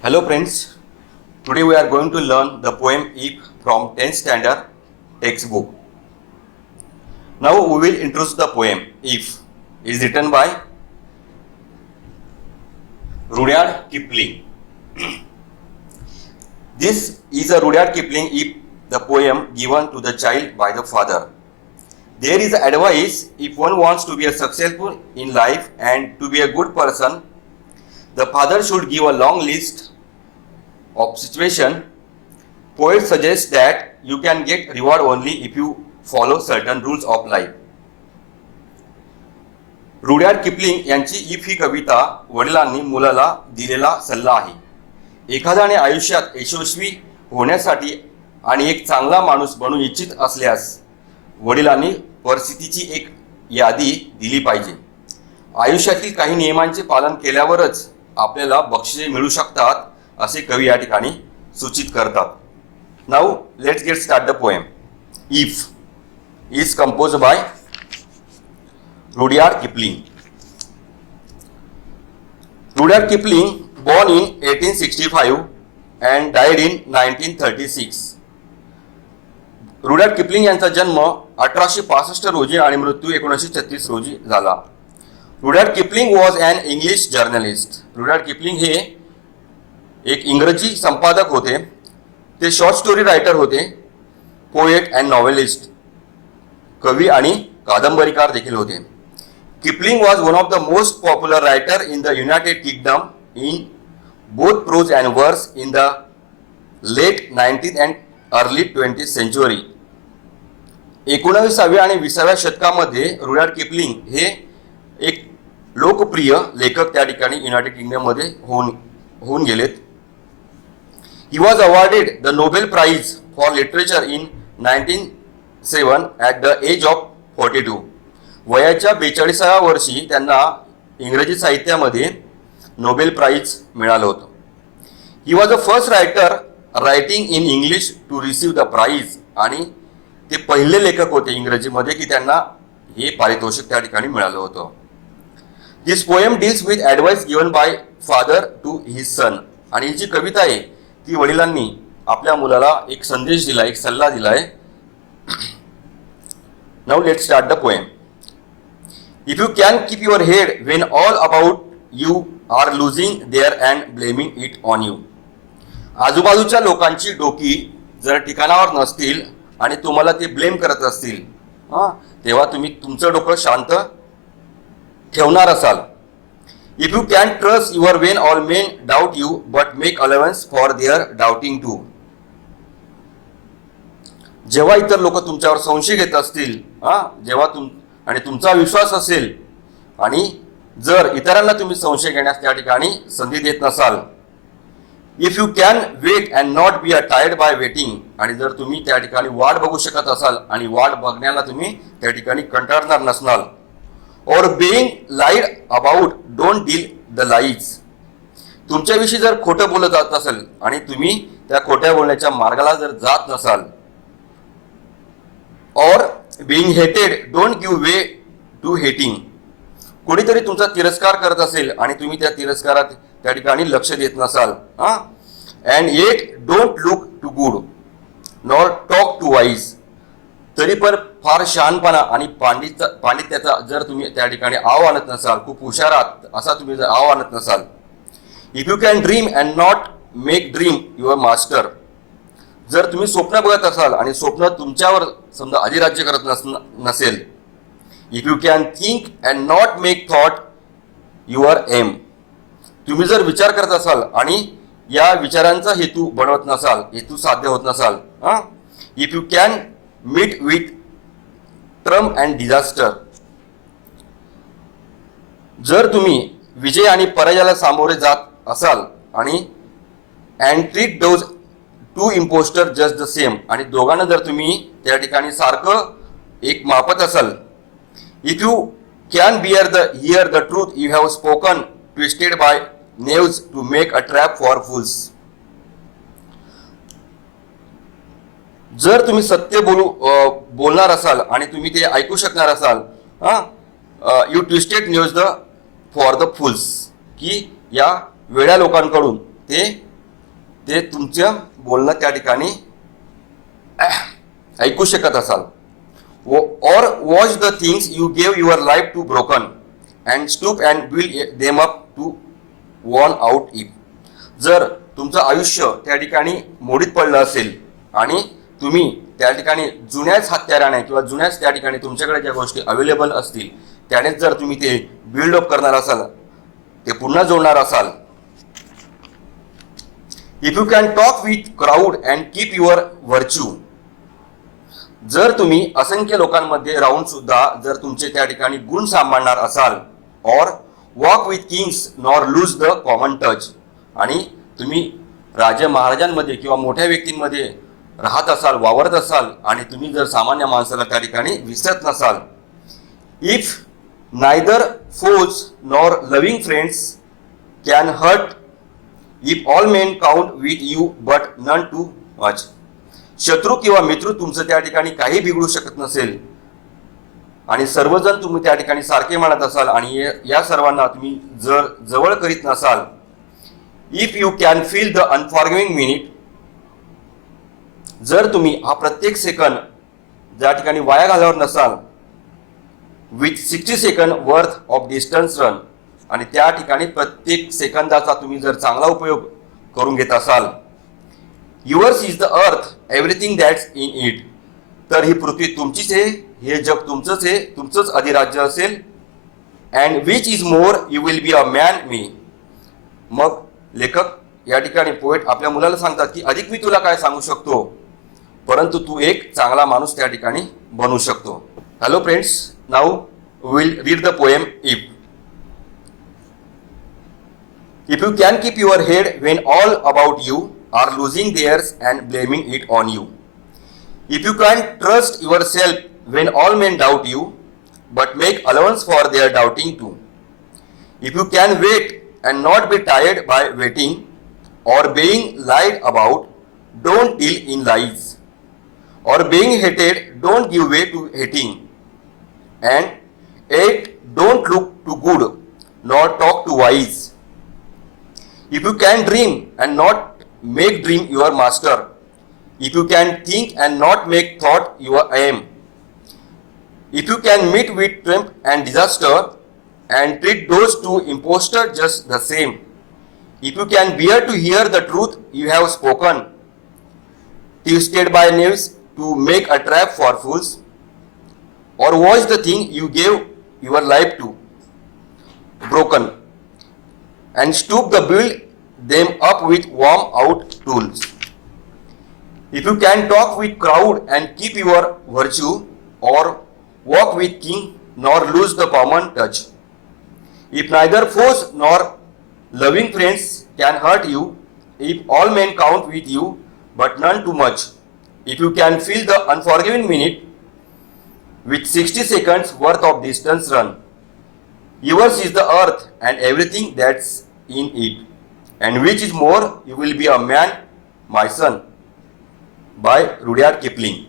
Hello friends, today we are going to learn the poem If from 10th standard textbook. Now we will introduce the poem If. It is written by Rudyard Kipling. This is a Rudyard Kipling If, the poem given to the child by the father. There is advice if one wants to be a successful in life and to be a good person, the father should give a long list of situation. Poet suggests that you can get reward only if you follow certain rules of life. Rudyard Kipling यांची if ही कविता वडिलांनी मुलाला दिलेला सल्ला आहे. एखाद्याने आयुष्यात यशस्वी होण्यासाठी आणि एक चांगला माणूस बनू इच्छित असल्यास वडिलांनी परिस्थितीची एक यादी दिली पाहिजे. आयुष्यातील काही नियमांचे पालन केल्यावरच आपल्याला बक्षिसे मिळू शकतात असे कवी या ठिकाणी सूचित करतात. Now let's get start the poem. If is compose by Rudyard Kipling. Rudyard Kipling born in 1865 and died in 1936. Rudyard Kipling यांचा जन्म 1865 रोजी आणि मृत्यू 1936 रोजी झाला. Rudyard Kipling was an English journalist. Rudyard Kipling हे एक इंग्रजी संपादक होते. ते शॉर्ट स्टोरी रायटर होते, पोएट अँड नॉवेलिस्ट, कवी आणि कादंबरीकार देखील होते. Kipling was one of the most popular writer in the United kingdom in both prose and verse in the late 19th and early 20th century. 19व्या आणि 20व्या शतकामध्ये Rudyard Kipling हे एक लोकप्रिय लेखक त्या ठिकाणी युनायटेड किंगडम मध्ये होऊन गेलेत. He was awarded the Nobel prize for literature in 1907 at the age of 42. वयाच्या 42व्या वर्षी त्यांना इंग्रजी साहित्यामध्ये नोबेल प्राइज मिळालं होतं. He was the first writer writing in English to receive the prize. आणि ते पहिले लेखक होते इंग्रजीमध्ये की त्यांना हे पारितोषिक त्या ठिकाणी मिळालं होतं. This poem deals with advice given by father to his son. आणि ही जी कविता आहे ती वडिलांनी आपल्या मुलाला एक संदेश दिला, एक सल्ला दिलाय. Now let's start the poem. If you can keep your head when all about you are losing their and blaming it on you. आजूबाजूच्या लोकांची डोकी जर ठिकाणावर नसतील आणि तुम्हाला ते ब्लेम करत असतील तेव्हा तुम्ही तुमचं डोकं शांत ठेवणार असाल. If you can trust your when all men doubt you but make allowance for their doubting too. जेव्हा इतर लोक तुमच्यावर संशय घेत असतील, जेव्हा तुमचा विश्वास असेल आणि जर इतरांना तुम्ही संशय घेण्यास त्या ठिकाणी संधी देत नसाल. If you can wait and not be a tired by waiting. आणि जर तुम्ही त्या ठिकाणी वाट बघू शकत असाल आणि वाट बघण्याला तुम्ही त्या ठिकाणी कंटाळणार नसणार. Or being lied about don't deal the lies. तुमच्याविषयी जर खोटं बोलत जात असेल आणि तुम्ही त्या खोट्या बोलण्याच्या मार्गाला जर जात नसाल. Or being hated don't give way to hating. कोणीतरी तुमचा तिरस्कार करत असेल आणि तुम्ही त्या तिरस्कारात त्या ठिकाणी लक्ष देत नसाल. And yet don't look too good nor talk too wise. तरी पण फार शहाणपणा आणि पांडित्याचा जर तुम्ही त्या ठिकाणी आव आणत नसाल, खूप हुशार आहात असा तुम्ही जर आव आणत नसाल. If you can dream and not make dream your master. जर तुम्ही स्वप्न बघत असाल आणि स्वप्न तुमच्यावर समजा अधिराज्य करत नसेल. If you can think and not make thought your aim. तुम्ही जर विचार करत असाल आणि या विचारांचा हेतू बनवत नसाल, हेतू साध्य होत नसाल. If you can meet with triumph and disaster. जर तुम्ही विजय आणि पराजयाला सामोरे जात असाल आणि and treat those two impostor just the same. आणि दोघांना जर तुम्ही त्या ठिकाणी सारखं एक मापत असाल. If you can hear the truth you have spoken, twisted by knaves to make a trap for fools. जर तुम्ही सत्य बोलणार असाल आणि तुम्ही ते ऐकू शकणार असाल, you twisted news the for the fools, की या वेड्या लोकांकडून ते ते तुमचं बोलणं त्या ठिकाणी ऐकू शकत असाल. Or watch the things you gave your life to broken and stoop and build them up to worn out if. जर तुमचं आयुष्य त्या ठिकाणी मोडीत पडलं असेल आणि तुम्ही त्या ठिकाणी जुन्याच हत्याराने किंवा जुन्याच त्या ठिकाणी तुमच्याकडे ज्या गोष्टी अवेलेबल असतील त्यानेच जर तुम्ही ते बिल्डअप करणार असाल, ते पुन्हा जोडणार असाल. If you can talk with crowd and keep your virtue. जर तुम्ही असंख्य लोकांमध्ये राहून सुद्धा जर तुमचे त्या ठिकाणी गुण सांभाळणार असाल, और walk with Kings nor lose the common touch. आणि तुम्ही राजे महाराजांमध्ये किंवा मोठ्या व्यक्तींमध्ये राहत असाल, वावरत असाल आणि तुम्ही जर सामान्य माणसाला त्या ठिकाणी विसरत नसाल. If neither foes nor loving friends can hurt if all men count with you but none too much. शत्रू किंवा मित्र तुमचं त्या ठिकाणी काही बिघडू शकत नसेल आणि सर्वजण तुम्ही त्या ठिकाणी सारखे म्हणत असाल आणि या सर्वांना तुम्ही जर जवळ करीत नसाल. If you can feel the unforgiving minute. जर तुम्ही हा प्रत्येक सेकंद ज्या ठिकाणी वाया घालवत नसाल, with 60 second worth of distance run, आणि त्या ठिकाणी प्रत्येक सेकंदाचा तुम्ही जर चांगला उपयोग करून घेत असाल. Yours is the earth everything that's in it. तर ही पृथ्वी तुमचीच आहे, हे जग तुमचंच आहे, तुमचंच अधिराज्य असेल. And which is more you will be a man मी. मग लेखक या ठिकाणी पोएट आपल्या मुलाला सांगतात की अधिक मी तुला काय सांगू शकतो, परंतु तू एक चांगला माणूस त्या ठिकाणी बनू शकतो. Hello friends, now will read the poem if. If you can keep your head when all about you are losing theirs and blaming it on you. If you can't trust yourself when all men doubt you, but make allowance for their doubting too. If you can wait and not be tired by waiting or being lied about, don't deal in lies. Or being hated, don't give way to hating. And 8, don't look to good, nor talk to wise. If you can dream and not make dream your master. If you can think and not make thought your aim. If you can meet with triumph and disaster and treat those two impostors just the same. If you can bear to hear the truth you have spoken, twisted by knaves to make a trap for fools, or watch the thing you gave your life to broken, and stoop the build them up with worn out tools. If you can talk with crowd and keep your virtue, or walk with king nor lose the common touch. If neither foes nor loving friends can hurt you, if all men count with you but none too much, if you can feel the unforgiving minute with 60 seconds worth of distance run, yours is the earth and everything that's in it. And which is more, you will be a man, my son. By Rudyard Kipling.